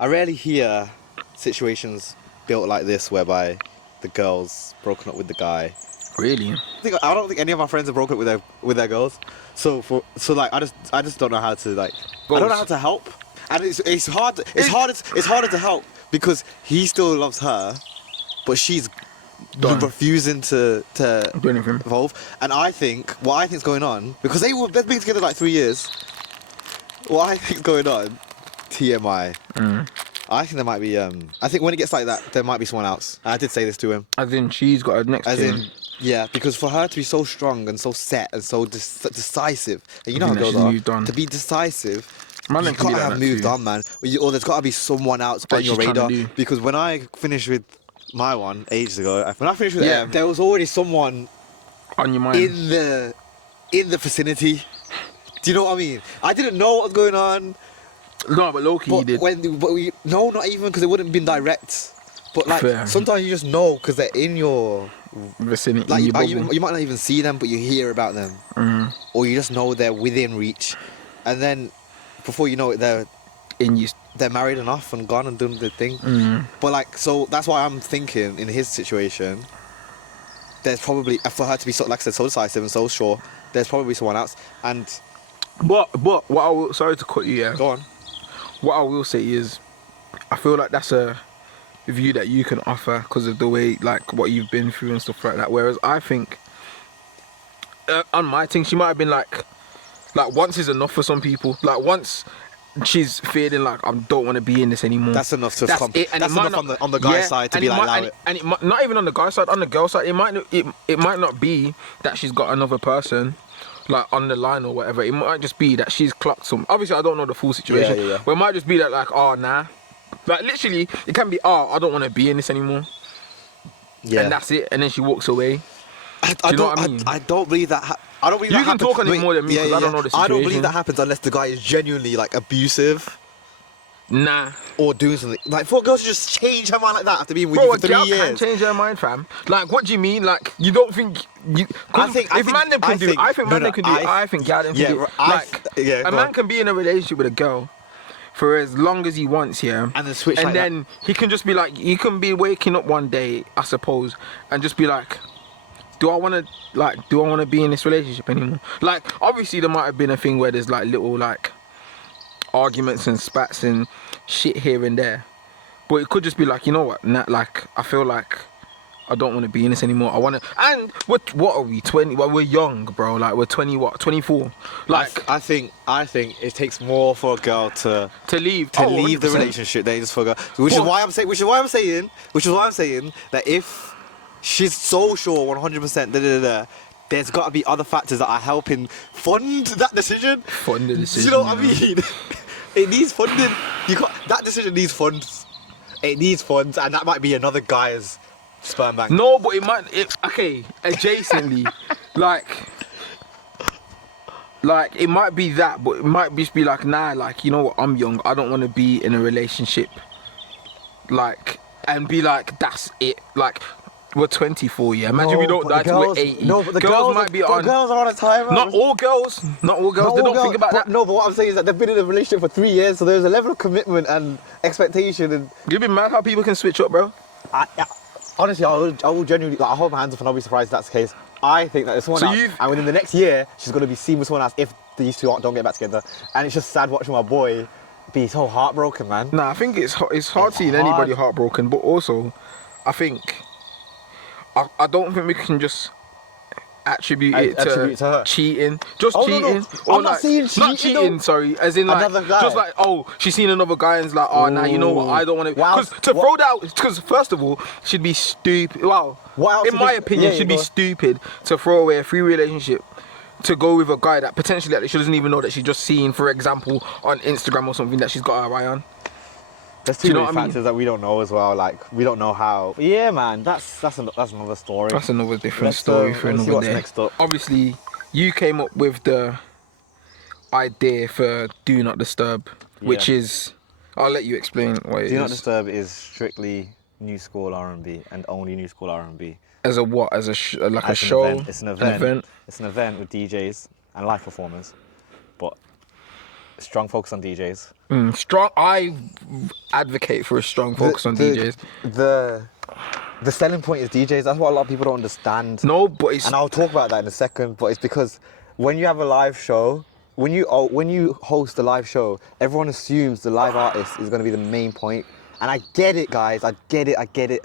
I rarely hear situations built like this whereby the girl's broken up with the guy. Really? I don't think any of my friends have broken up with their girls. I just don't know how to I don't know how to help. And it's harder to help because he still loves her, but she's refusing to do anything. evolve. And what I think's going on, because they've been together like 3 years. What I think's going on, TMI. I think there might be. I think when it gets like that, there might be someone else. And I did say this to him. As in, she's got a next. Yeah, because for her to be so strong and so set and so decisive, and you know how girls are, to be decisive, Man, you gotta have moved on, man. Or there's gotta be someone else on your radar. Because when I finished with my one ages ago, when I finished with them, there was already someone on your mind in the vicinity. Do you know what I mean? I didn't know what was going on. No, but low-key you did. No, not even, because it wouldn't have been direct. But sometimes you just know because they're in your vicinity. You might not even see them, but you hear about them. Or you just know they're within reach. And then before you know it, they're married and off and gone and doing their thing. But so that's why I'm thinking in his situation, there's probably, for her to be so decisive and so sure, there's probably someone else. And But what I will, sorry to cut you, yeah. Go on. What I will say is, I feel like that's a view that you can offer because of the way, what you've been through and stuff like that. Whereas I think, on my thing, she might have been like once is enough for some people. Once she's feeling I don't want to be in this anymore. That's enough to come. It. And that's enough on the guy's side to be allow it. And it might, not even on the guy's side, on the girl's side, it might not be that she's got another person on the line or whatever. It might just be that she's clocked some. Obviously, I don't know the full situation. Yeah. But it might just be that oh nah. Literally, it can be I don't want to be in this anymore. Yeah. And that's it. And then she walks away. Do you know what I mean? I don't believe that. I don't believe you that can talk on it more than me because I don't know the situation. I don't believe that happens unless the guy is genuinely abusive. Nah. Or doing something. For a girl to just change her mind like that after being with you for 3 years. Bro, a girl can change her mind, fam. What do you mean? You don't think... I think man them can do it. I think man them can do it. I think gal them can do it. A man can be in a relationship with a girl for as long as he wants, yeah. And then switch and then he can just be he can be waking up one day, I suppose, and just be do I want to be in this relationship anymore? Obviously there might have been a thing where there's little arguments and spats and shit here and there, but it could just be you know what, I feel I don't want to be in this anymore. I want to, and what are we, 20? Well, we're young, bro. We're 20, 24. I think it takes more for a girl to leave the relationship than just for a girl. Which is why I'm saying that if she's so sure 100%, there's got to be other factors that are helping fund that decision. Fund the decision. Do you know what I mean? It needs funding. That decision needs funds. It needs funds, and that might be another guy's sperm bank. No, but adjacently, it might be that, but it might just be nah, you know what, I'm young, I don't want to be in a relationship, and be that's it, we're 24, yeah. Imagine we don't die till we're 80. No, but the girls might be on. Girls are on a timer. Not all girls. They don't think about that. No, but what I'm saying is that they've been in a relationship for 3 years, so there's a level of commitment and expectation. And you'd be mad how people can switch up, bro. Honestly, I will genuinely, I hold my hands up and I'll be surprised if that's the case. I think that there's someone else, and within the next year, she's going to be seen with someone else if these two don't get back together. And it's just sad watching my boy be so heartbroken, man. Nah, I think it's hard seeing anybody heartbroken, but also, I think... I don't think we can just attribute it to her. Cheating. Just cheating. No. Or I'm not saying cheating. Not cheating, sorry. As in another guy. Just she's seen another guy and it's nah, you know what, I don't want to. Because throw that out, because first of all, she'd be stupid. Well, in my opinion, she'd be stupid to throw away a free relationship to go with a guy that potentially she doesn't even know that she's just seen, for example, on Instagram or something that she's got her eye on. There's too many factors that we don't know as well. We don't know how. But yeah, man, that's another story. That's another different story for another day. Next up. Obviously, you came up with the idea for Do Not Disturb, which is, I'll let you explain what it is. Do Not Disturb is strictly new school R&B and only new school R&B. As a what? As a show? It's an event. It's an event with DJs and live performers, but strong focus on DJs. Strong. I advocate for a strong focus on DJs. The selling point is DJs. That's what a lot of people don't understand. No, but it's... And I'll talk about that in a second. But it's because when you have a live show, when you host a live show, everyone assumes the live artist is going to be the main point. And I get it, guys. I get it.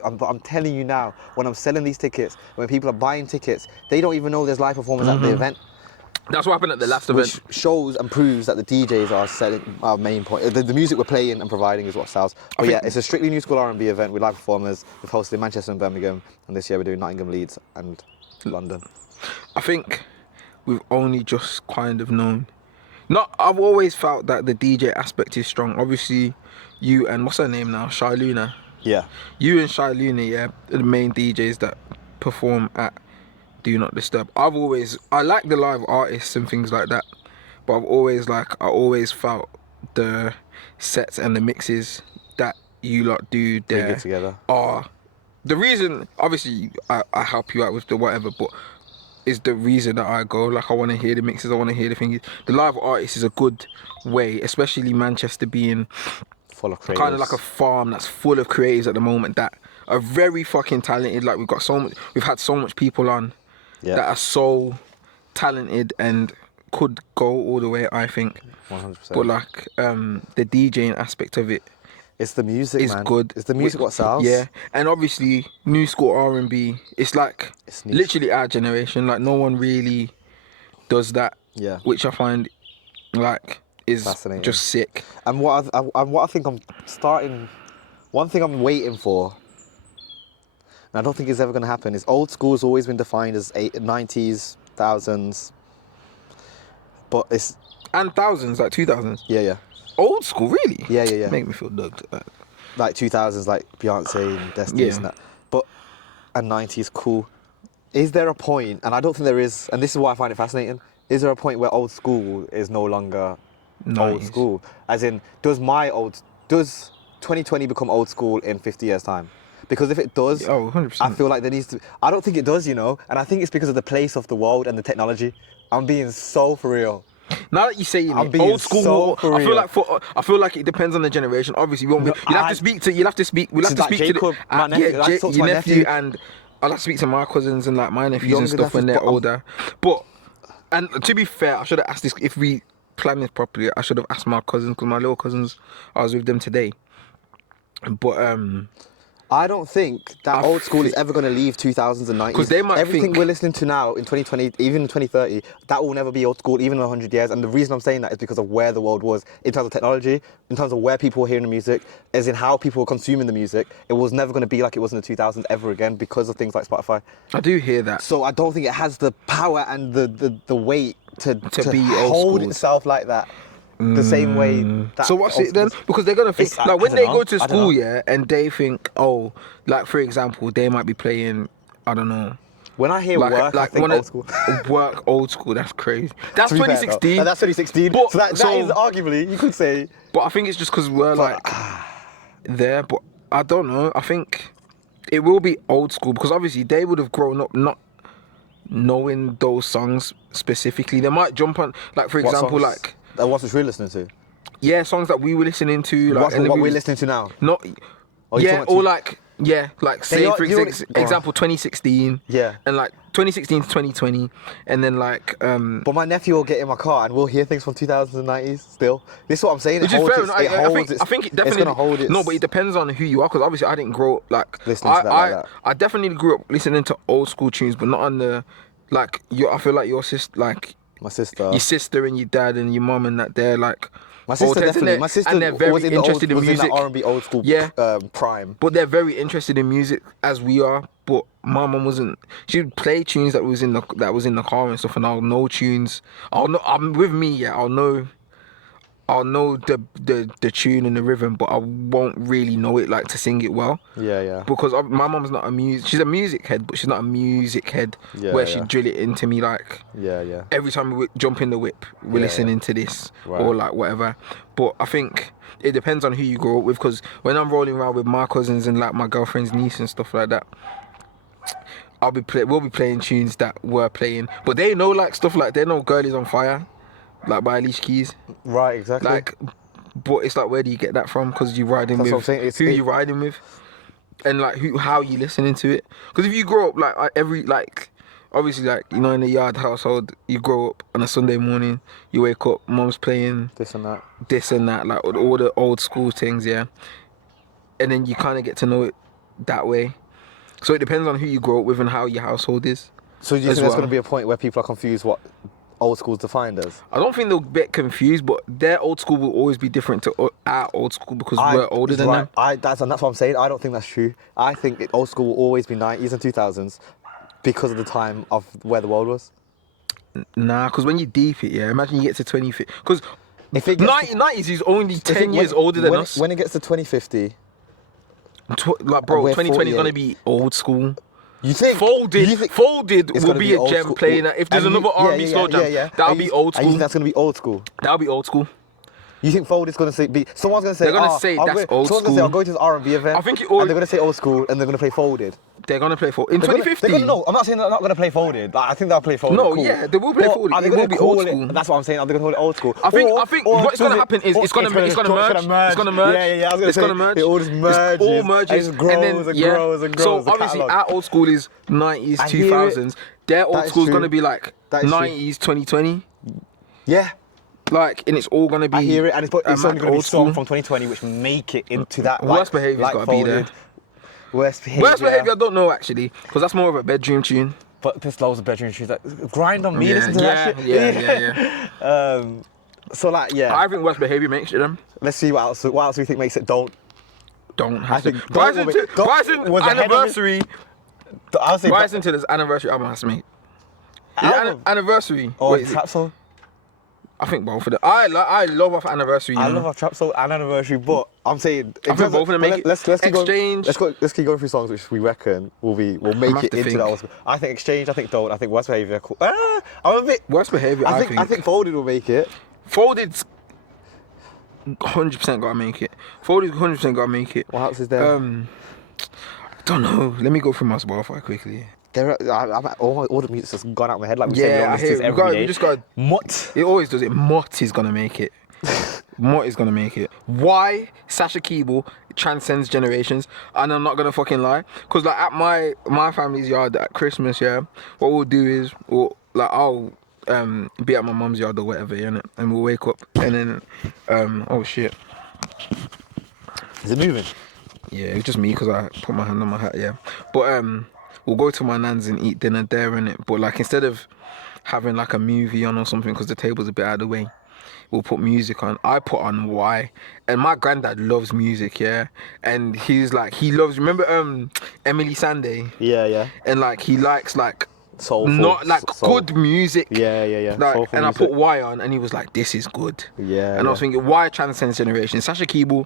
But I'm telling you now, when I'm selling these tickets, when people are buying tickets, they don't even know there's live performance at the event. That's what happened at the last event. Which shows and proves that the DJs are selling our main point. The music we're playing and providing is what sells. But yeah, it's a strictly new school R&B event with live performers. We've hosted in Manchester and Birmingham, and this year we're doing Nottingham, Leeds, and London. I think we've only just kind of known. I've always felt that the DJ aspect is strong. Obviously, you and what's her name now, Shy Luna. Yeah. You and Shy Luna, yeah, are the main DJs that perform at Do Not Disturb. I like the live artists and things like that, but I always felt the sets and the mixes that you lot do there together are the reason. Obviously, I help you out with the whatever, but is the reason that I go. Like, I want to hear the mixes, I want to hear the things. The live artist is a good way, especially Manchester being full of creatives. Kind of like a farm that's full of creatives at the moment that are very fucking talented. Like, we've had so much people on that are so talented and could go all the way, I think. 100%. But like the DJing aspect of it, it's the music, is man. Good. It's the music what sells. Yeah, and obviously new school R&B. It's like literally our generation. Like, no one really does that. Yeah. Which I find like is just sick. And what I think one thing I'm waiting for, and I don't think it's ever going to happen, is old school has always been defined as 90s, thousands, but it's... And thousands, like 2000s? Yeah. Old school, really? Yeah. Make me feel dugged. Like 2000s, like Beyonce and Destiny's and that. But, and 90s, cool. Is there a point, and I don't think there is, and this is why I find it fascinating, is there a point where old school is no longer old school? As in, does 2020 become old school in 50 years' time? Because if it does, 100%. I feel like there needs to... I don't think it does, and I think it's because of the place of the world and the technology. I'm being so for real. Now that you say it, old school, so I feel like it depends on the generation. Obviously, we'll have to speak to your nephew, and I'll have to speak to my cousins and like my nephews and stuff when they're older. But, and to be fair, I should have asked this, if we planned this properly, I should have asked my cousins, because my little cousins, I was with them today. But I don't think that old school is ever going to leave 2000s and 90s. Because they might Everything we're listening to now in 2020, even in 2030, that will never be old school, even in 100 years. And the reason I'm saying that is because of where the world was in terms of technology, in terms of where people were hearing the music, as in how people were consuming the music. It was never going to be like it was in the 2000s ever again because of things like Spotify. I do hear that. So I don't think it has the power and the weight to be hold itself like that. The same way that... So what's it then? Because they're going to think... Like, when they go to school, and they think, like, for example, they might be playing, I don't know... When I hear work, I think old school. Work, old school, that's crazy. That's 2016. Fair, that's 2016. But, so that is arguably, you could say... But I think it's just because we're, there. But I don't know. I think it will be old school, because obviously they would have grown up not knowing those songs specifically. They might jump on... Like, for example, like... What was we listening to? Yeah, songs that we were listening to. Like, what we're listening to now? Not. Say for example 2016. Yeah. And like 2016 to 2020, and then like. But my nephew will get in my car and we'll hear things from 2090s still. This is what I'm saying. Which is fair. I think it definitely. It's gonna hold it. No, but it depends on who you are, because obviously I didn't grow up listening to that like that. I definitely grew up listening to old school tunes, but not on the like. I feel like your sister, like. My sister. Your sister and your dad and your mum and that, they're like... My sister definitely. My sister and they're very interested in music. Was in that R&B old school prime. But they're very interested in music as we are. But my mum wasn't... She'd play tunes that was in the car and stuff, and I'll know tunes. I'm with me, I'll know the tune and the rhythm, but I won't really know it like to sing it well. Yeah. Because my mum's not she's a music head, but she's not a music head where she'd drill it into me like. Yeah. Every time we jump in the whip, we're listening to this or like whatever. But I think it depends on who you grow up with, because when I'm rolling around with my cousins and like my girlfriend's niece and stuff like that, we'll be playing tunes that we're playing, but they know like stuff like they know Girl Is On Fire. like by Alicia Keys. Right, exactly. Like, but it's like, where do you get that from? Because you're riding That's with what I'm saying. who you riding with, and like how you listening to it. Because if you grow up like obviously, like, you know, in a yard household, you grow up on a Sunday morning, you wake up, mom's playing this and that, like all the old school things, yeah. And then you kind of get to know it that way. So it depends on who you grow up with and how your household is. So do you think there's going to be a point where people are confused what old school's defined as? I don't think they'll get confused, but their old school will always be different to our old school because we're older than them. That's what I'm saying. I don't think that's true. I think old school will always be 90s and 2000s because of the time of where the world was. Nah, because when you deep it, yeah, imagine you get to 2050. Because 90s is only 10 years older than us. When it gets to 2050... like, bro, 2020 is going to be old school. You think Folded will be a gem playing that. If there's another R&B slow jam, that'll be old school. You think that's going to be old school? That'll be old school. You think Folded's going to be... Someone's going to say... They're going to say that's old school. Someone's going to say, I'll go to this R&B event. I think and they're going to say old school and they're going to play Folded. They're going to play Folded. In 2050... No, I'm not saying they're not going to play Folded. Like, I think they'll play Folded. No, cool. Yeah, they will play Folded. It will be old school. That's what I'm saying. Are they going to call it old school? I think what's going to happen is it's going to merge. It's going to merge. Yeah. It's going to merge. It all just merges. It all merges. It grows and grows and grows. So obviously our old school is 90s, 2000s. Their old school is going to be like 90s, 2020. Yeah. Like, and it's all going to be... I hear it, and it's only going to be songs from 2020 which make it into that... Worst Behaviour's got to be there. Worst Behaviour, I don't know, actually, because that's more of a bedroom tune. But there's loads of bedroom tunes. Like, Grind on Me, listen to that shit. Yeah. So, like, yeah. I think Worst Behaviour makes it, then. Let's see what else we think makes it. Don't have to. Bryson anniversary. I'll say Bryson to this anniversary album has to make. Anniversary. Oh, it's Trap Soul. I think both of them. I love off Anniversary. I love off Trap Soul and Anniversary, but I'm saying I think both of them make it. Let's keep Exchange. Let's keep going through songs which we reckon will make it into that. I think Exchange. I think Don't. I think Worst Behaviour. Cool. I'm a bit. Worst Behaviour. I think Folded will make it. Folded's 100% gotta make it. Folded's 100% gotta make it. What else is there? I don't know. Let me go through my Spotify quickly. All the music's just gone out of my head. Like I hear it. We just got Mutt. It always does it. Mutt is gonna make it. Mutt is gonna make it. Why Sasha Keeble transcends generations, and I'm not gonna fucking lie, cause like at my family's yard at Christmas, yeah, what we'll do is I'll be at my mum's yard or whatever, yeah, and we'll wake up and then oh shit, is it moving? Yeah, it's just me because I put my hand on my hat, yeah, but we'll go to my nan's and eat dinner there, innit? But like instead of having like a movie on or something because the table's a bit out of the way, we'll put music on. I put on Y, and my granddad loves music, yeah, and he loves. Remember Emily Sandé? Yeah. And like he likes like soulful, not like good music. Yeah. Like, and I put Y on, and he was like, "This is good." Yeah. And I was thinking, Y transcends generation. Sasha Keeble,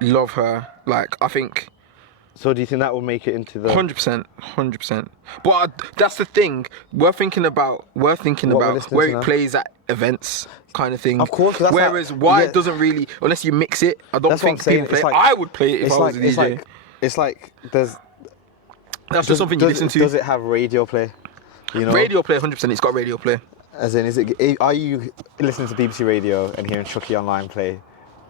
love her. Like I think. So do you think that will make it into the 100%? But that's the thing. We're thinking about where it plays at events, kind of thing. Of course. Whereas Y doesn't really, unless you mix it. I don't think people play. I would play it if I was a DJ. It's like there's. That's just something you listen to. Does it have radio play? You know. Radio play, 100%. It's got radio play. As in, are you listening to BBC Radio and hearing Chucky Online play?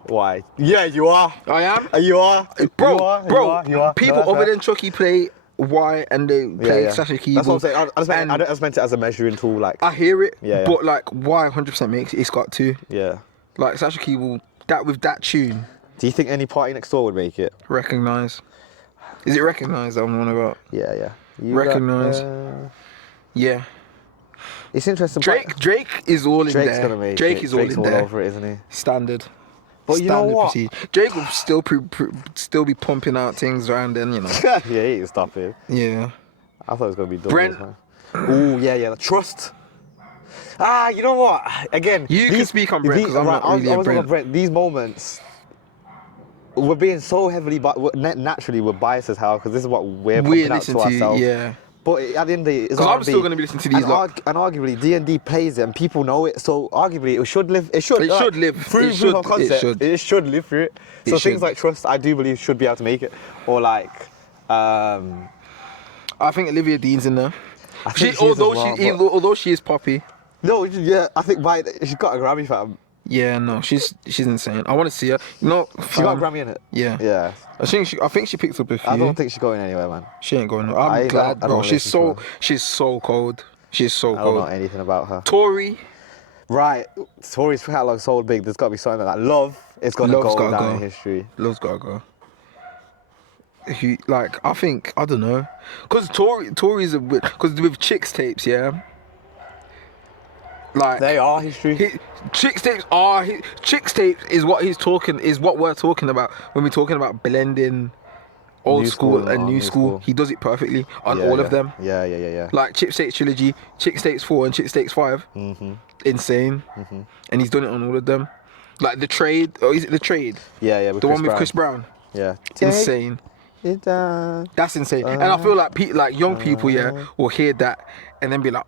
Why? Yeah, you are. I am. You are. Bro. People other than Chucky play Y and they play Sasha Keeble. That's what I'm saying. I just meant it as a measuring tool. Like I hear it, but like Y 100% makes it. It's got to. Yeah. Like Sasha Keeble, with that tune. Do you think any party next door would make it? Recognize. Is it Recognize that I'm on about? Yeah. Recognize. Yeah. It's interesting. Drake is all in Drake's there. Gonna make Drake is all in there. Over it, isn't he? Standard. But you know what? Drake will still be pumping out things around then, you know. Yeah, he ain't stopping. Yeah. I thought it was gonna be done. Brent. Ooh, yeah. Trust. You know what? Again, you can speak on Brent because I'm not really a Brent. These moments, we're being so heavily, naturally we're biased as hell because this is what we're pumping out to ourselves. Yeah. But at the end of the day, it's I'm still going to be listening to these. And arguably, D&D plays it and people know it. So arguably, it should live. It should live through proof of concept. It should live through it. So things like Trust, I do believe should be able to make it. Or like, I think Olivia Dean's in there. Although she is poppy. No, yeah, I think she's got a Grammy, fam. Yeah, no, she's insane. I want to see her. You know, she got a Grammy in it. Yeah. Yeah. I think she picked up a few. I don't think she's going anywhere, man. She ain't going. I'm glad, bro. She's so cold. She's so cold. I don't know anything about her. Tory. Right, Tory's catalog so big. There's got to be something like that. Love is gonna go down in history. Love's gotta go. I don't know, cause Tory's because with Chicks tapes, yeah. Like they are history. Chicks tapes is what we're talking about when we're talking about blending old school and new school. He does it perfectly on all of them. Yeah. Like Chicks Tapes trilogy, Chicks Tapes 4 and Chicks Tapes 5. Insane. And he's done it on all of them. Like The Trade, or is it The Trade? Yeah. The one with Chris Brown. Yeah. Insane. That's insane. And I feel like young people, will hear that and then be like,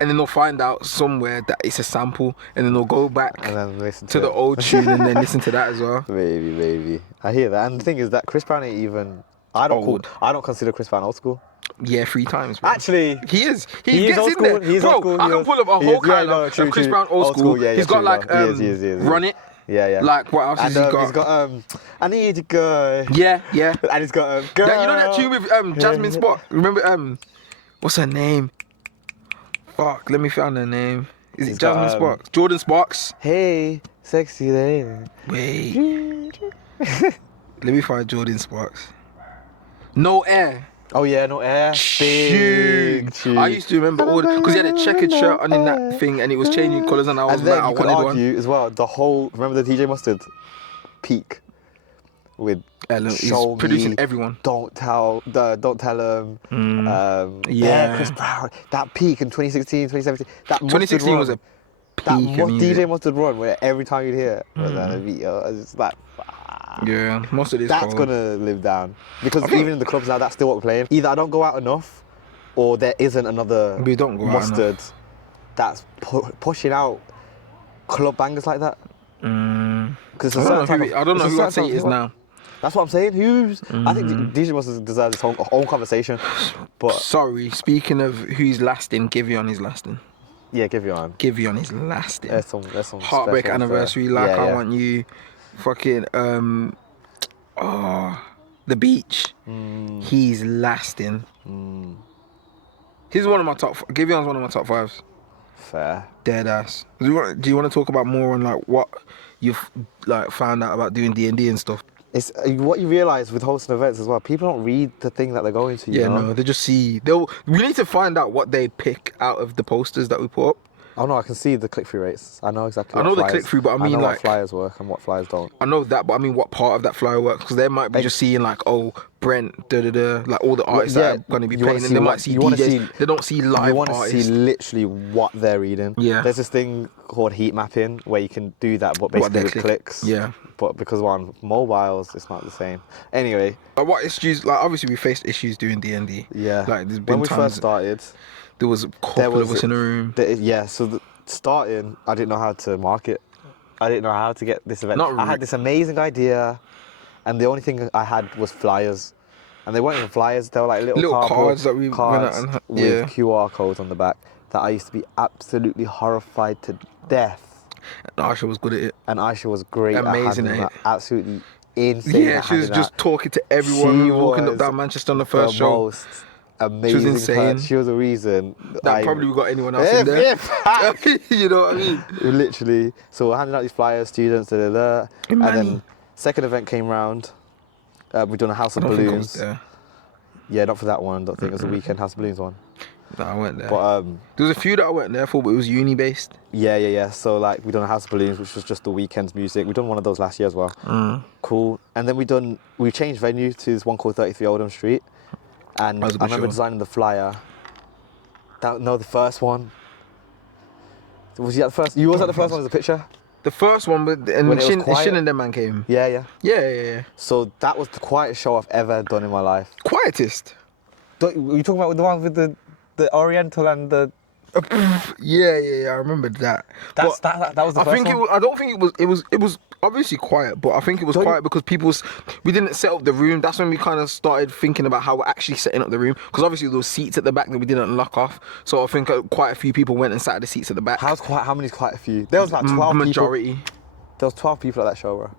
and then they'll find out somewhere that it's a sample, and then they'll go back and then listen to the old tune and then listen to that as well. Maybe. I hear that. And the thing is that Chris Brown ain't even. I don't consider Chris Brown old school. Yeah, 3 times. Bro. Actually, he is. He gets old in there. He's old school. I can pull up a whole kind of Chris Brown old school. Yeah, he's got like he is. Run It. Yeah. Like what else has he got? He's got I Need to Go. Yeah. And he's got Girl. You know that tune with Jasmine Spot? Remember what's her name? Fuck, let me find her name. Is it Jasmine Sparks? Jordan Sparks. Hey, sexy lady. Wait. Let me find Jordan Sparks. No Air. Oh yeah, No Air. Big tune. I used to remember all because he had a checkered shirt on in that thing and it was changing colours and I was like, I wanted one. As well, the whole, remember the DJ Mustard peak with he's producing everyone. Don't tell him. Chris Brown. That peak in 2016, 2017. That 2016 was a peak. That DJ Mustard run where every time you'd hear it was on a video. It's just like, yeah, most of this. That's gonna live down because even in the clubs now, that's still what we're playing. Either I don't go out enough, or there isn't another Mustard that's pushing out club bangers like that. Because I don't know who I'd say it is now. That's what I'm saying. I think DJ Mustard deserves his own conversation. But sorry, speaking of who's lasting, Giveon is lasting. Yeah, Giveon. Giveon is lasting. There's some Heartbreak Anniversary, I Want You, fucking The Beach. He's lasting. He's one of my top. Giveon's one of my top 5s. Fair. Dead ass. Do you want to talk about more on like what you've like found out about doing D&D and stuff? It's what you realise with hosting events as well. People don't read the thing that they're going to. You know? No, they just see. We need to find out what they pick out of the posters that we put up. Oh no, I can see the click-through rates. I know exactly. I know the click-through, but I mean what flyers work and what flyers don't. I know that, but I mean what part of that flyer works? Because they might be just seeing like, Brent, like all the artists that are going to be playing, and they might see DJs. They don't see live artists. You want to see literally what they're reading. Yeah. There's this thing called heat mapping where you can do that, but basically with clicks. Yeah. But because we're on mobiles, it's not the same. Anyway. What issues? Like obviously we faced issues doing D&D. Yeah. Like there's been when we first started, there was a couple of us in a room. Starting, I didn't know how to market. I didn't know how to get this event. I had this amazing idea, and the only thing I had was flyers. And they weren't even flyers, they were like little cards that we went out with QR codes on the back that I used to be absolutely horrified to death. And Aisha was good at it. And Aisha was great amazing at it. Absolutely insane. Yeah, she was just talking to everyone, walking up down Manchester on the first show. Most amazing. She was insane. She was the reason that probably got anyone else in there. You know what I mean? Literally. So we're handing out these flyers, students, and then second event came round. We've done a House of Balloons. Yeah, not for that one. I don't think it was a weekend House of Balloons one. No, I went there. But there was a few that I went there for, but it was uni based. Yeah. So like we done a House of Balloons, which was just the weekend's music. We done one of those last year as well. Cool. And then we changed venue to this one called 33 Oldham Street. And I remember designing the flyer. The first one. Was he at the first? You was at the first one as a picture? The first one, and Shin and them man came. Yeah. So that was the quietest show I've ever done in my life. Quietest? You talking about the one with the Oriental and the Yeah, I remember that. That was the first one? I don't think it was obviously quiet, but I think it was quiet because we didn't set up the room. That's when we kind of started thinking about how we're actually setting up the room, because obviously there was seats at the back that we didn't lock off. So I think quite a few people went and sat at the seats at the back. How many's quite a few? There was about 12 majority. people. There was 12 people at that show, bro.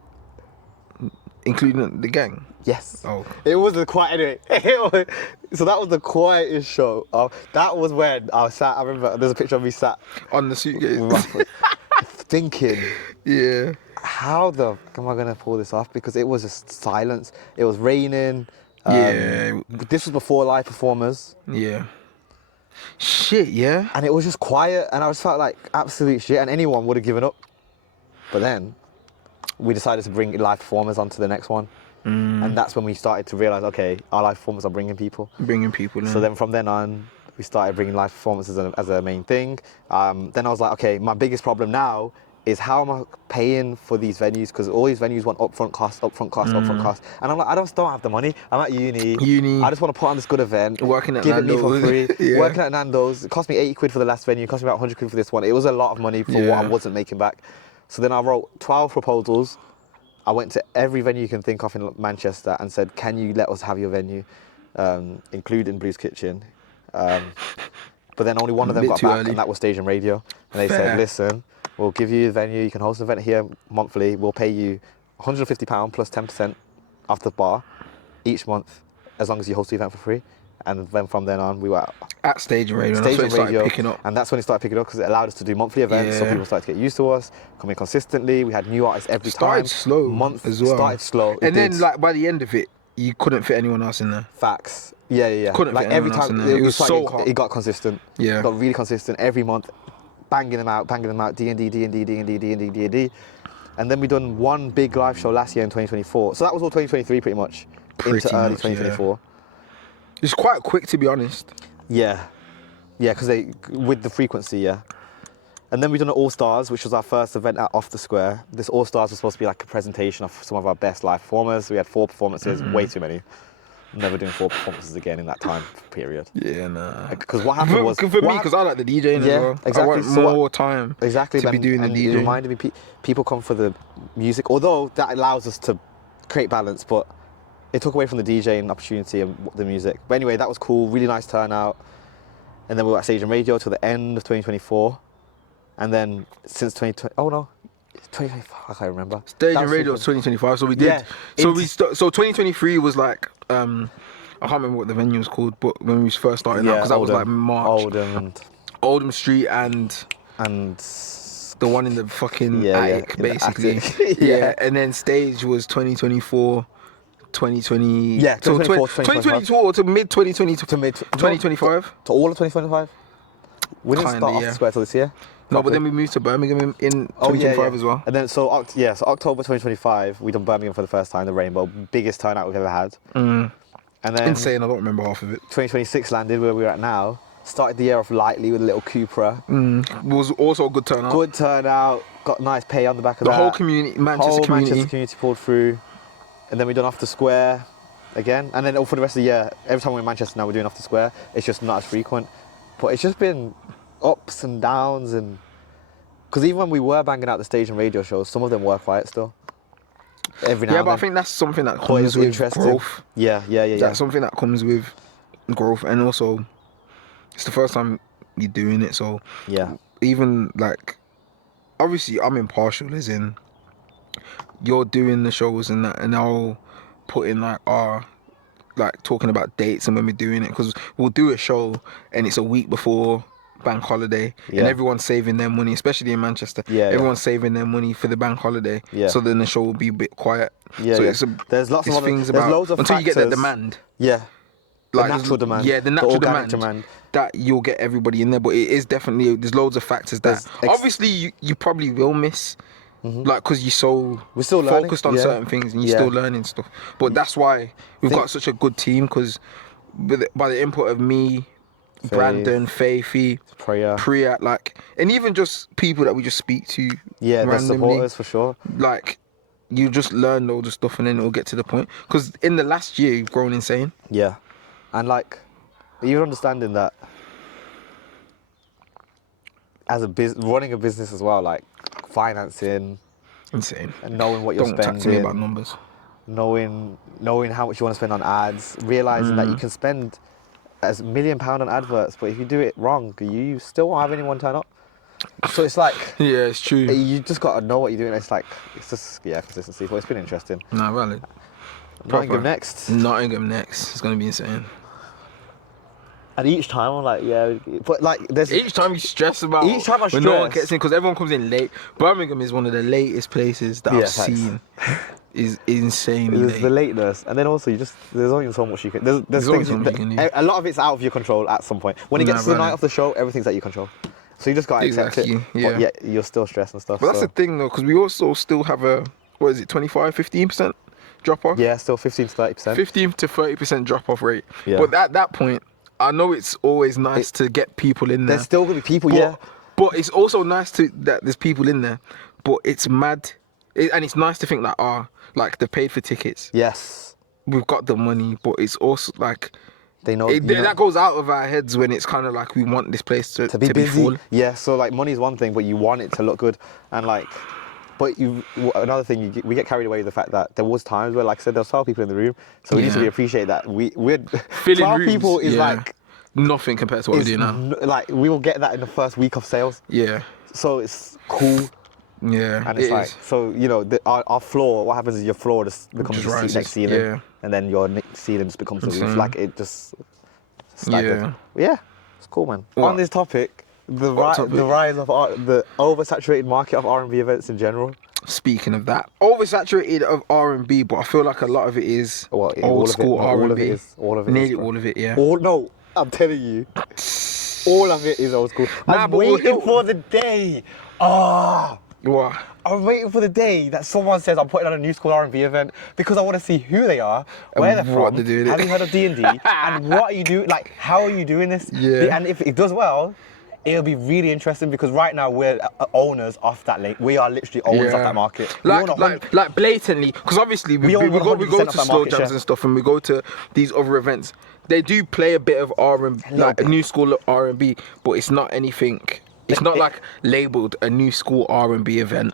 Including the gang? Yes. Oh. It was the quiet, anyway. So that was the quietest show. That was when I was sat, I remember there's a picture of me sat on the suitcase. Thinking, yeah, how the fuck am I going to pull this off? Because it was just silence. It was raining. This was before live performers. Yeah. Shit, yeah. And it was just quiet, and I just felt like absolute shit, and anyone would have given up. But then we decided to bring live performers onto the next one. And that's when we started to realise, okay, our live performers are bringing people. So then from then on, we started bringing live performances as a main thing. Then I was like, okay, my biggest problem now is how am I paying for these venues? Because all these venues want upfront costs. And I'm like, I just don't have the money. I'm at uni. I just want to put on this good event. Working at give Nando's. It me for free. Yeah. Working at Nando's. It cost me 80 quid for the last venue. It cost me about 100 quid for this one. It was a lot of money for what I wasn't making back. So then I wrote 12 proposals. I went to every venue you can think of in Manchester and said, can you let us have your venue, including Blues Kitchen. But then only one of them got back, and that was Stage and Radio. And they said, listen, we'll give you the venue, you can host an event here monthly, we'll pay you £150 plus 10% off the bar each month, as long as you host the event for free. And then from then on, we were at Stage and Radio. That's when it started picking up. And that's when it started picking up, because it allowed us to do monthly events. So people started to get used to us, coming consistently. We had new artists every time. Started slow as well. Started slow. And then, like, by the end of it, you couldn't fit anyone else in there. Facts. Yeah. Couldn't like fit every anyone else time in there. It was so hot. It got consistent. Yeah. It got really consistent every month, banging them out. D&D. And then we done one big live show last year in 2024. So that was all 2023 pretty much. Into early 2024. Yeah. It's quite quick, to be honest. Yeah, because with the frequency, yeah. And then we done an All Stars, which was our first event at Off the Square. This All Stars was supposed to be like a presentation of some of our best live performers. We had 4 performances, way too many. Never doing 4 performances again in that time period. Yeah, nah. Because what happened was... For me, because I like the DJing as well. Exactly. I want more time to be doing the DJing. It reminded me, people come for the music, although that allows us to create balance, but it took away from the DJing opportunity and the music. But anyway, that was cool, really nice turnout. And then we were at Stage and Radio till the end of 2024. And then since 2020, 2025, I can't remember. Stage and Radio was 2025, so we did. Yeah, so 2023 was like, I can't remember what the venue was called, but when we first started out, because that was like March. Oldham Street and the one in the fucking attic, basically. Yeah, and then Stage was 2024. 2020. Yeah, 2022 or to mid 2022 to mid 2025. To all of 2025. We didn't start off the square till this year. No, but then we moved to Birmingham in 2025 as well. And then so October 2025, we done Birmingham for the first time, the Rainbow, biggest turnout we've ever had. And then insane. I don't remember half of it. 2026 landed where we're at now. Started the year off lightly with a little Cupra. Was also a good turnout. Good turnout. Got nice pay on the back of that. The whole community, Manchester community pulled through. And then we done Off the Square again. And then for the rest of the year, every time we're in Manchester now, we're doing Off the Square. It's just not as frequent. But it's just been ups and downs. And because even when we were banging out the Stage and Radio shows, some of them were quiet still. Every now and but then. I think that's something that comes with growth. Yeah. That's something that comes with growth. And also, it's the first time you're doing it. So even like, obviously I'm impartial as in, you're doing the shows and that, and I'll put in like talking about dates and when we're doing it, because we'll do a show and it's a week before bank holiday and everyone's saving their money, especially in Manchester. Everyone's saving their money for the bank holiday. So then the show will be a bit quiet. There's lots of things about loads of until factors. You get the demand. Like the natural demand. Yeah, the natural demand that you'll get everybody in there, but it is definitely, there's loads of factors that obviously you probably will miss. Like, because we're still focused on certain things and you're still learning stuff. But that's why we've got such a good team, because by the input of me, Brandon, Faithy, Priya, like, and even just people that we just speak to they're supporters for sure. Like, you just learn loads of stuff and then it'll get to the point. Because in the last year, you've grown insane. Yeah. And like, you're understanding that as running a business as well, like financing, insane, and knowing what you're spending. Don't talk to me about numbers. Knowing how much you want to spend on ads, realizing that you can spend as £1 million on adverts, but if you do it wrong, you still won't have anyone turn up. So it's like, yeah, it's true. You just gotta know what you're doing. It's just consistency. But it's been interesting. Nah, valid. Nottingham next. It's gonna be insane. And each time I'm like, yeah, but like there's each time you stress about. Each time I stress when no one gets in because everyone comes in late. Birmingham is one of the latest places that I've seen. Is insanely there's late. The lateness, and then also there's only so much you can. There's things you can do. A lot of it's out of your control at some point. When it gets to the night of the show, everything's at your control. So you just gotta accept it. Yeah. But yet you're still stressed and stuff. But that's the thing though, because we also still have a 15% drop off. Yeah, still 15 to 30%. 15 to 30% drop off rate. Yeah. But at that point, I know it's always nice to get people in there. There's still gonna be people, yeah. But it's also nice that there's people in there. But it's mad, and it's nice to think that like they paid for tickets. Yes. We've got the money, but it's also like they know that goes out of our heads when it's kind of like we want this place to be busy. Full. Yeah. So like money's one thing, but you want it to look good, and like. But another thing, we get carried away with the fact that there was times where, like I said, there was 12 people in the room, so we need to appreciate that we're 12 people is like nothing compared to what we do now. Like we will get that in the first week of sales. Yeah. So it's cool. Yeah. And it's like so our floor. What happens is your floor just becomes the next ceiling, and then your ceiling just becomes the roof. Like it just staggered. Yeah. It's cool, man. What? On this topic. The rise of the oversaturated market of R&B events in general. Speaking of that, oversaturated of R&B, but I feel like a lot of it is old school R&B. All of it. Nearly all of it, yeah. No, I'm telling you, all of it is old school. I'm waiting for the day. What? I'm waiting for the day that someone says I'm putting on a new school R&B event because I want to see who they are, where they're from, have you heard of D&D, and what are you doing? Like, how are you doing this? Yeah. And if it does well, it'll be really interesting because right now we're owners of that lake. We are literally owners of that market. Like blatantly, because obviously we go to slow jams and stuff, and we go to these other events. They do play a bit of R&B, like a new school R&B, but it's not anything. It's not like labelled a new school R&B event.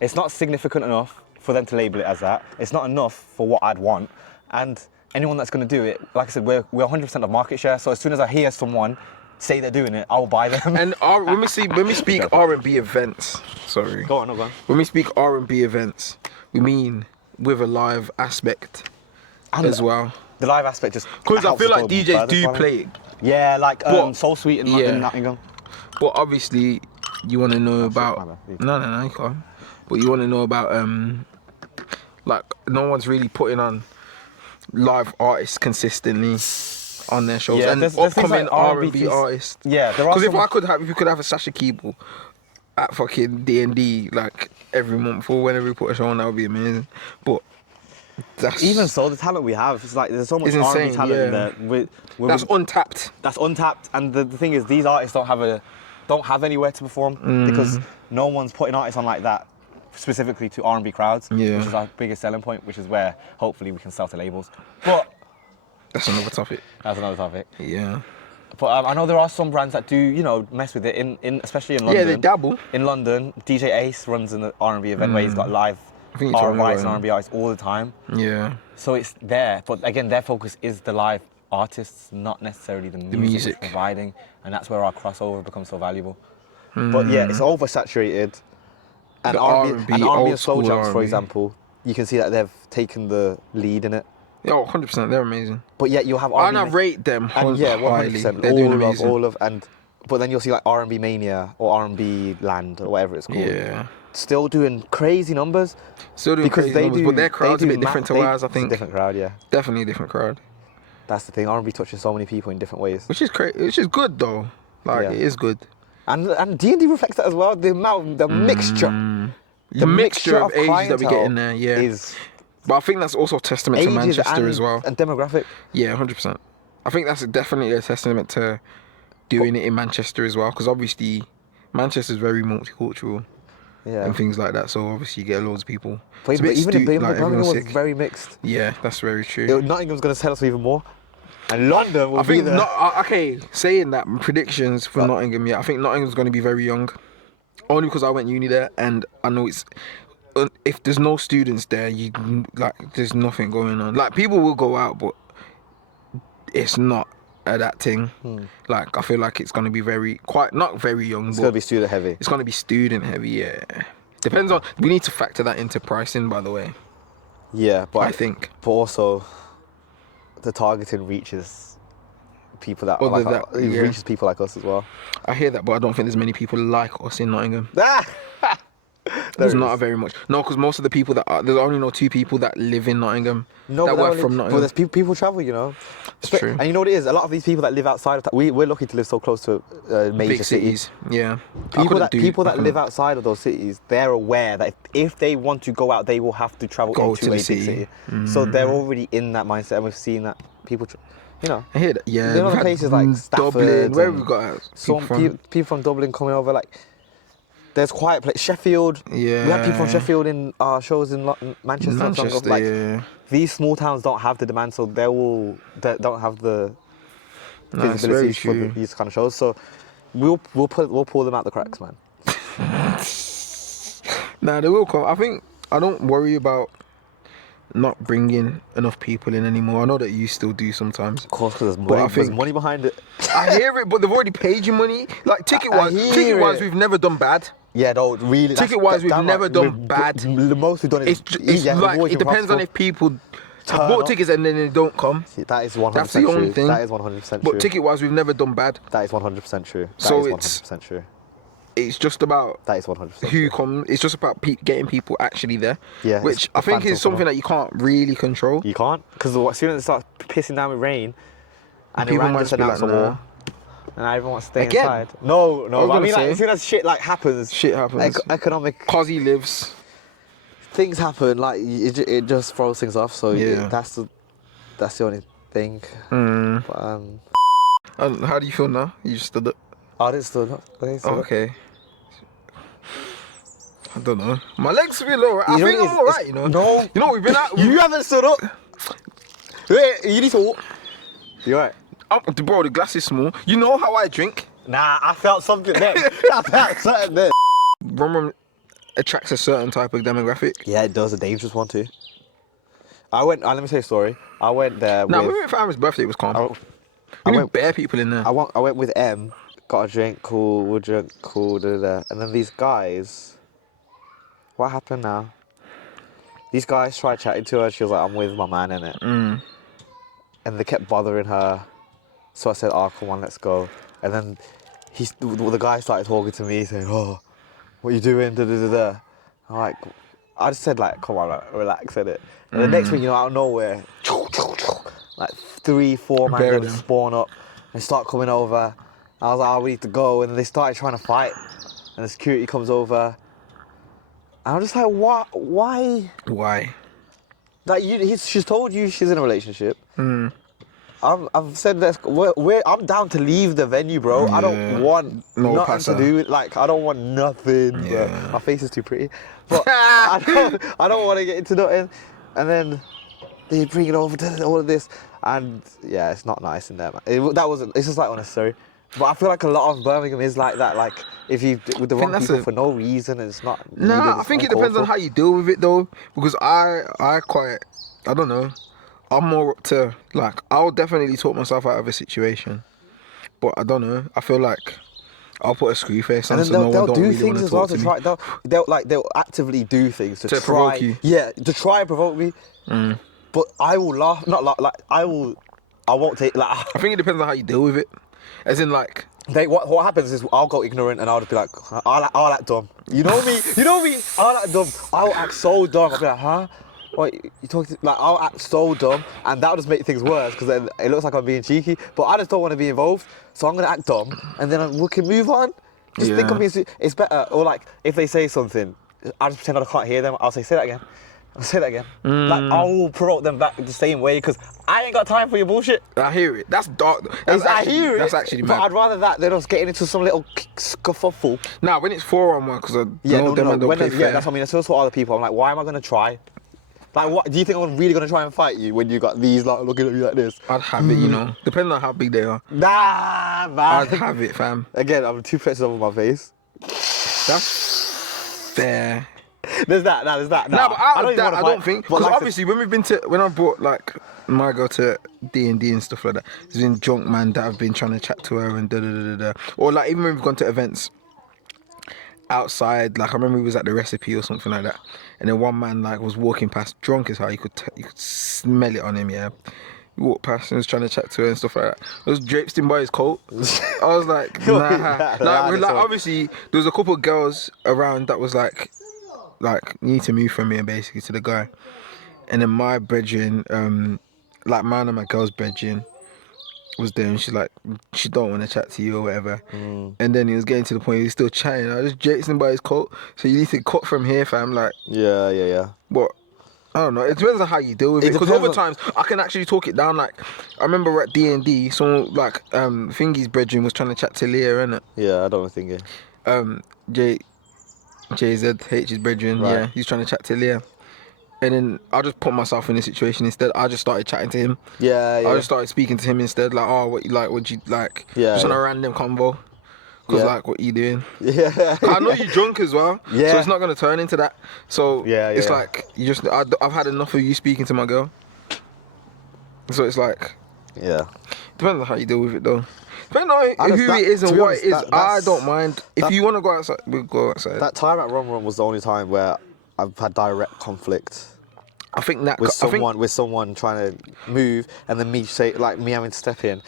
It's not significant enough for them to label it as that. It's not enough for what I'd want, and anyone that's going to do it, like I said, we're 100% of market share. So as soon as I hear someone say they're doing it, I'll buy them. And when we speak R&B events, sorry. Go on. When we speak R&B events, we mean with a live aspect as well. The live aspect just because I feel like DJs do play it. Yeah, like Soul Sweet in Nottingham. But obviously, you want to know about no, you can't. But you want to know about like no one's really putting on live artists consistently on their shows, and there's upcoming like R&B artists. Yeah, there are. Because if you could have a Sasha Keeble at fucking D&D like every month or whenever we put a show on, that would be amazing. But that's even so, the talent we have, it's like there's so much R&B talent there. That's untapped. That's untapped, and the thing is, these artists don't have anywhere to perform because no one's putting artists on like that specifically to R&B crowds, which is our biggest selling point, which is where hopefully we can sell to labels. But that's another topic. Yeah. But I know there are some brands that do, mess with it, in especially in London. Yeah, they dabble. In London, DJ Ace runs an R&B event where he's got live R&B artists all the time. Yeah. So it's there, but again, their focus is the live artists, not necessarily the music it's providing, and that's where our crossover becomes so valuable. But yeah, it's oversaturated. And R&B and slow jams, for example, you can see that they've taken the lead in it. Yeah, 100%, they're amazing. But yet you'll have R&B. And I rate them highly. Yeah, 100%. They're doing amazing. But then you'll see like R&B Mania or R&B Land or whatever it's called. Yeah. Still doing crazy numbers. But their crowd's a bit different to ours, I think. It's a different crowd, yeah. Definitely a different crowd. That's the thing. R&B touches so many people in different ways. Which is good though. It is good. And D&D reflects that as well. The mixture. The mixture of ages that we get in there, is. But I think that's also a testament to Manchester as well. And demographic. Yeah, 100%. I think that's definitely a testament to doing it in Manchester as well, because obviously Manchester's very multicultural and things like that. So obviously you get loads of people. But even in Birmingham was very mixed. Yeah, that's very true. Nottingham's going to tell us even more. And London will be there. Okay, saying that, predictions for Nottingham, yeah. I think Nottingham's going to be very young. Only because I went uni there, and I know it's... If there's no students there, there's nothing going on. Like, people will go out, but it's not that thing. Like, I feel like it's going to be not very young, it's going to be student heavy. It's going to be student heavy, yeah. Depends on... We need to factor that into pricing, by the way. Yeah, but I think. But also, the targeting reaches people that reaches people like us as well. I hear that, but I don't think there's many people like us in Nottingham. There's not very much. No, because most of the people there's only 2 people that live in Nottingham that work from Nottingham. But there's people travel, you know. It's true. And you know what it is? A lot of these people that live outside of we're lucky to live so close to major big cities. Yeah. People that live outside of those cities, they're aware that if they want to go out, they will have to travel into a big city. So they're already in that mindset, and we've seen that people. You know, I hear that. Yeah, there are places like Stafford, Dublin. Where have we got some people from Dublin coming over? Like, there's quiet place. Sheffield. Yeah, we have people from Sheffield in our shows in Manchester. Like, these small towns don't have the demand, so they don't have the visibility for these kind of shows. So we'll pull them out the cracks, man. Nah, they will come. I think I don't worry about not bringing enough people in anymore. I know that you still do sometimes. Of course, because there's money behind it. I hear it, but they've already paid you money. Like, ticket-wise, we've never done bad. Yeah, no, really. Ticket-wise, we've never done bad. The most we've done is... It depends on if people have bought tickets and then they don't come. That is 100% That's the only thing. That is 100% true. But ticket-wise, we've never done bad. That is 100% true. So that is 100% true. It's just about that is 100% who comes. It's just about getting people actually there. Yeah, which I think is something that you can't really control. You can't, because as soon as it starts pissing down with rain, and people might just announce a war, and everyone wants to stay inside. No. I mean, like, as soon as shit happens. Economic. Cause he lives. Things happen. Like, it just throws things off. So yeah, that's the only thing. But, how do you feel now? You just stood up. I didn't stand up. Okay. I don't know. My legs feel alright. I think I'm alright, you know. No. You know, we've been out. You haven't stood up. Wait, you need to walk. You alright? Bro, the glass is small. You know how I drink? Nah, I felt something there. I felt something there. Rum attracts a certain type of demographic. Yeah, it does. A dangerous one too. Let me tell you a story. I went there we went for Amber's birthday. It was calm. We knew bare people in there. I went with M. Got a drink, cool, we'll drink, cool, da. And then these guys, what happened now? These guys tried chatting to her, she was like, I'm with my man, innit? And they kept bothering her. So I said, come on, let's go. And then the guy started talking to me, saying, what are you doing, da. I'm like, I just said, like, come on, like, relax, innit? And the next thing you know, out of nowhere, like 3-4 men just spawn up and start coming over. I was like, we need to go, and they started trying to fight, and the security comes over, and I'm just like, what? Why? Like, she's told you she's in a relationship. I've said this. I'm down to leave the venue, bro. I don't want nothing to do with, like, I don't want nothing. Yeah. My face is too pretty, but I don't want to get into nothing. And then they bring it over to all of this, and yeah, it's not nice in there, man. It's just like unnecessary. But I feel like a lot of Birmingham is like that. Like, if you with the wrong people for no reason, it's not. I think it depends on how you deal with it, though. Because I don't know. I'm more up to, like, I'll definitely talk myself out of a situation. But I don't know. I feel like I'll put a screw face on, so no one don't really want to talk to me. They'll actively do things to try provoke you. Yeah, to try and provoke me. But I will laugh. Not laugh. Like, I won't take. Like, I think it depends on how you deal with it. As in, like, what happens is I'll go ignorant and I'll just be like, I'll act dumb. You know me. I'll act dumb. I'll act so dumb. I'll be like, huh? What you talking? Like, I'll act so dumb, and that'll just make things worse because then it looks like I'm being cheeky. But I just don't want to be involved, so I'm gonna act dumb, and then we can move on. Just think of me. It's better. Or like, if they say something, I just pretend I can't hear them. I'll say that again. Like, I will promote them back the same way because I ain't got time for your bullshit. I hear it. That's dark. That's actually mad. But I'd rather that than us getting into some little scuffle. When it's 4-on-1, because I know them and don't play fair. Yeah, that's what I mean. It's also other people. I'm like, why am I going to try? Like, what do you think I'm really gonna try and fight you when you got these like looking at me like this? I'd have it, you know, depending on how big they are. Nah, man. I'd have it, fam. Again, I'm 2 places over my face. That's fair. There's that. Nah, but out of that, I don't think. Because like obviously, when I brought like my girl to D&D and stuff like that, there's been drunk man that have been trying to chat to her and da. Or like even when we've gone to events outside, like I remember he was at the Recipe or something like that, and then one man like was walking past drunk as how you could smell it on him. Yeah, he walked past and was trying to chat to her and stuff like that. It was draped in by his coat. I was like, nah. like obviously there was a couple of girls around that was like you need to move from here basically to the guy, and then my brethren, like mine and my girl's brethren was there, and she's like, she don't want to chat to you or whatever. And then he was getting to the point he was still chatting. I just draped him by his coat. So you need to cut from here, fam. Like, yeah. But I don't know. It depends on how you deal with it. Because other times I can actually talk it down. Like I remember at D&D, someone like Thingy's brethren was trying to chat to Leah, innit? Yeah, I don't know Thingy. JZH's brethren. Right. Yeah, he's trying to chat to Leah. And then I just put myself in a situation instead. I just started chatting to him. Yeah. I just started speaking to him instead. Like, oh, what you like? What you like? Yeah. Just on a random convo. Cause like, what you doing? Yeah. I know you're drunk as well. Yeah. So it's not gonna turn into that. So it's yeah. like you just. I've had enough of you speaking to my girl. So it's like. Yeah. Depends on how you deal with it though. Depending on who it is and what it is, I don't mind. If you want to go outside, we'll go outside. That time at Rum Rum was the only time where I've had direct conflict. I think that with someone trying to move, and then me having to step in,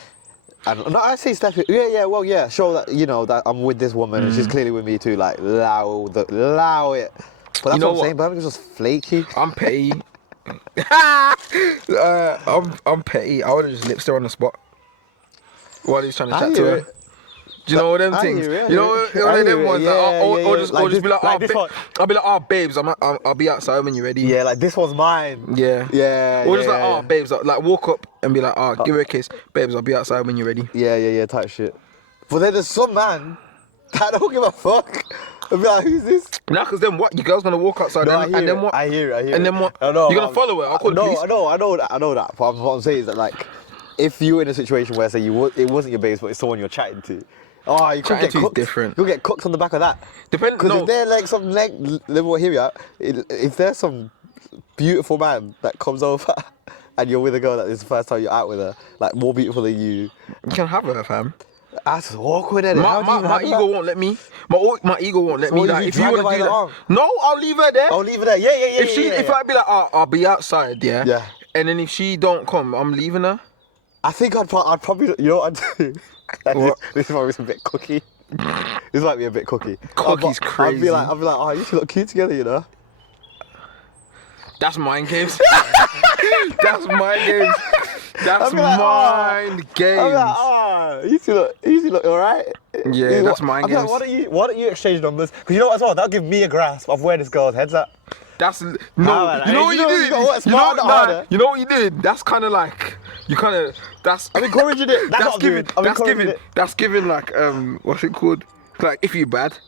and no, I say step in. Yeah, show that that I'm with this woman, and she's clearly with me too. Like allow it. But that's what I'm saying. Birmingham's just flaky. I'm petty. I'm petty. I would have just lipped her on the spot while he's trying to chat to her. Do you know all them things? You know them ones? Or just be like, I'll be like, oh, babes, I'll be outside when you're ready. Yeah, like this one's mine. Yeah. Or just like, oh, babes, like walk up and be like, oh, give her a kiss. Babes, I'll be outside when you're ready. Yeah, type shit. But then there's some man that don't give a fuck. I'll be like, who's this? Nah, because then what? Your girl's gonna walk outside and then what? I hear it. And then what? You're gonna follow her? I'll call the police. I know that. But what I'm saying is that, like, if you're in a situation where, say, it wasn't your babes, but it's someone you're chatting to, you could get cooked. Different. You'll get cooked on the back of that. Because if they're like some if there's some beautiful man that comes over and you're with a girl that is the first time you're out with her, like more beautiful than you, you can have her, fam. That's awkward, isn't it? My ego won't let me. My ego won't let me. Like, if you want to do that, no, I'll leave her there. Yeah. If I'd be like, I'll be outside, yeah. And then if she don't come, I'm leaving her. I think I'd probably, you know what I'd do? This might be a bit cookie. This might be a bit cookie. Cookie's crazy. I'd be like, oh, you two look cute together, you know? That's mind games. That's mind games. That's mind games. I'm like, you two look alright. Yeah, that's mind games. Like, why don't you exchange numbers? Because you know what as well, that'll give me a grasp of where this girl's head's at. That's you know what you did. You know what you did. That's kind of like I'm encouraging it. That's giving like what's it called? Like if you're bad,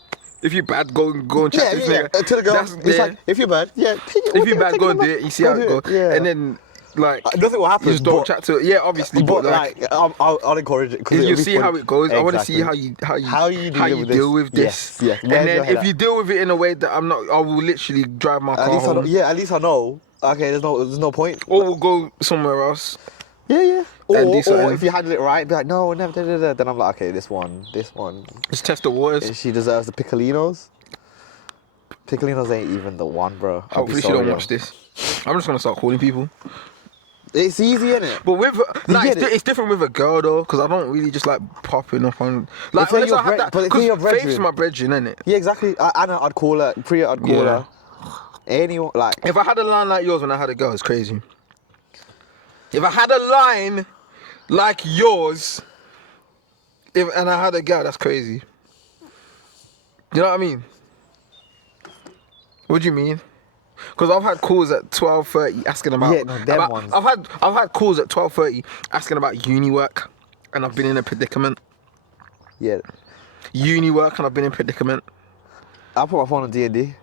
go and chat to this nigga. To the girl, it's like if you're bad, if you're bad, go and do it. You see how it goes, and then. Like nothing will happen. You just don't chat to it. Yeah, obviously, but like I'll encourage it because you see how it goes. Exactly. I want to see how you deal with this. Yes. And then if you deal with it in a way that I will literally drive my car home. At least I know. Okay, there's no point. Or we'll go somewhere else. Yeah. Or if you handle it right, be like, no, never. Then I'm like, okay, this one. Just test the waters. And she deserves the piccolinos. Piccolinos ain't even the one, bro. Hopefully she don't watch this. I'm just gonna start calling people. It's easy, isn't it? But with it's different with a girl though, because I don't really just like popping up on like unless I have that. Because Faith's my brethren, isn't it? Yeah, exactly. Anna, I'd call her. Priya, I'd call her. Anyone like. If I had a line like yours when I had a girl, it's crazy. If I had a line like yours, and I had a girl, that's crazy. You know what I mean? What do you mean? Because I've had calls at 12:30 asking about. Ones. I've had calls at 12:30 asking about uni work, and I've been in a predicament. Yeah. Uni work, and I've been in a predicament. I'll put my phone on D&D.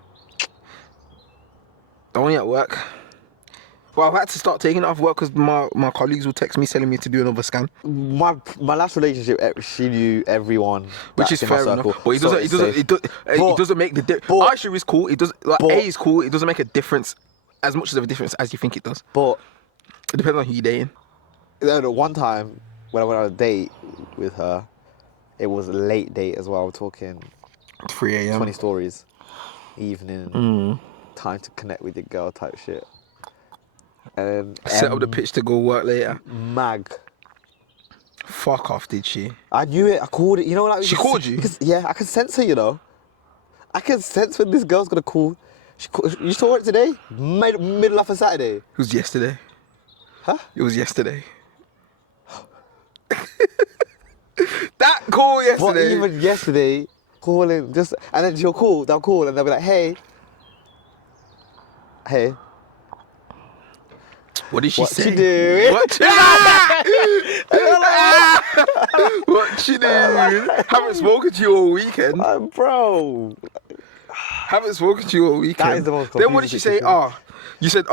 Only at work. Well, I've had to start taking it off work because my colleagues will text me telling me to do another scan. My last relationship, she knew everyone, which is fair enough. But it doesn't make the difference. Aisha is cool. It does A is cool. It doesn't make a difference as much of a difference as you think it does. But it depends on who you're dating. One time when I went on a date with her, it was a late date as well. We're talking 3 a.m. 20 stories, evening, time to connect with your girl type shit. And set up the pitch to go work later. Mag. Fuck off, did she? I knew it. I called it. You know what? She called you? Yeah, I can sense her, you know. I can sense when this girl's gonna call. You saw it today? Middle of a Saturday. It was yesterday. Huh? It was yesterday. That call yesterday. What, even yesterday, calling just, and then they'll call, and they'll be like, hey. What did she say? What you do? What you do? Haven't spoken to you all weekend. Bro. Haven't spoken to you all weekend. That is the most Then what did she say? You said,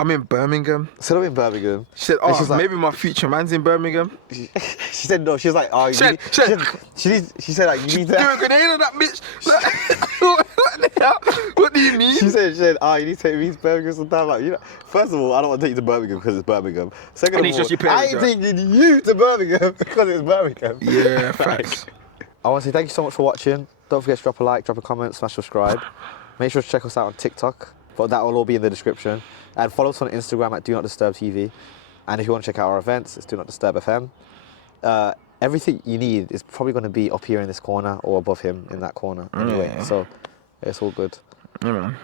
I'm in Birmingham. I said I'm in Birmingham. She said, maybe my future man's in Birmingham. She said no. She was like, she said like, you need to. Do a grenade on that bitch. What the hell? What do you mean? She said, you need to take me to Birmingham sometime. Like, first of all, I don't want to take you to Birmingham because it's Birmingham. Second of all, I ain't taking you to Birmingham because it's Birmingham. Yeah, facts. I want to say thank you so much for watching. Don't forget to drop a like, drop a comment, smash subscribe. Make sure to check us out on TikTok, but that will all be in the description. And follow us on Instagram at DONOTDISTURBTV. And if you want to check out our events, it's DONOTDISTURBFM. Everything you need is probably going to be up here in this corner or above him in that corner anyway. So it's all good. Yeah, man.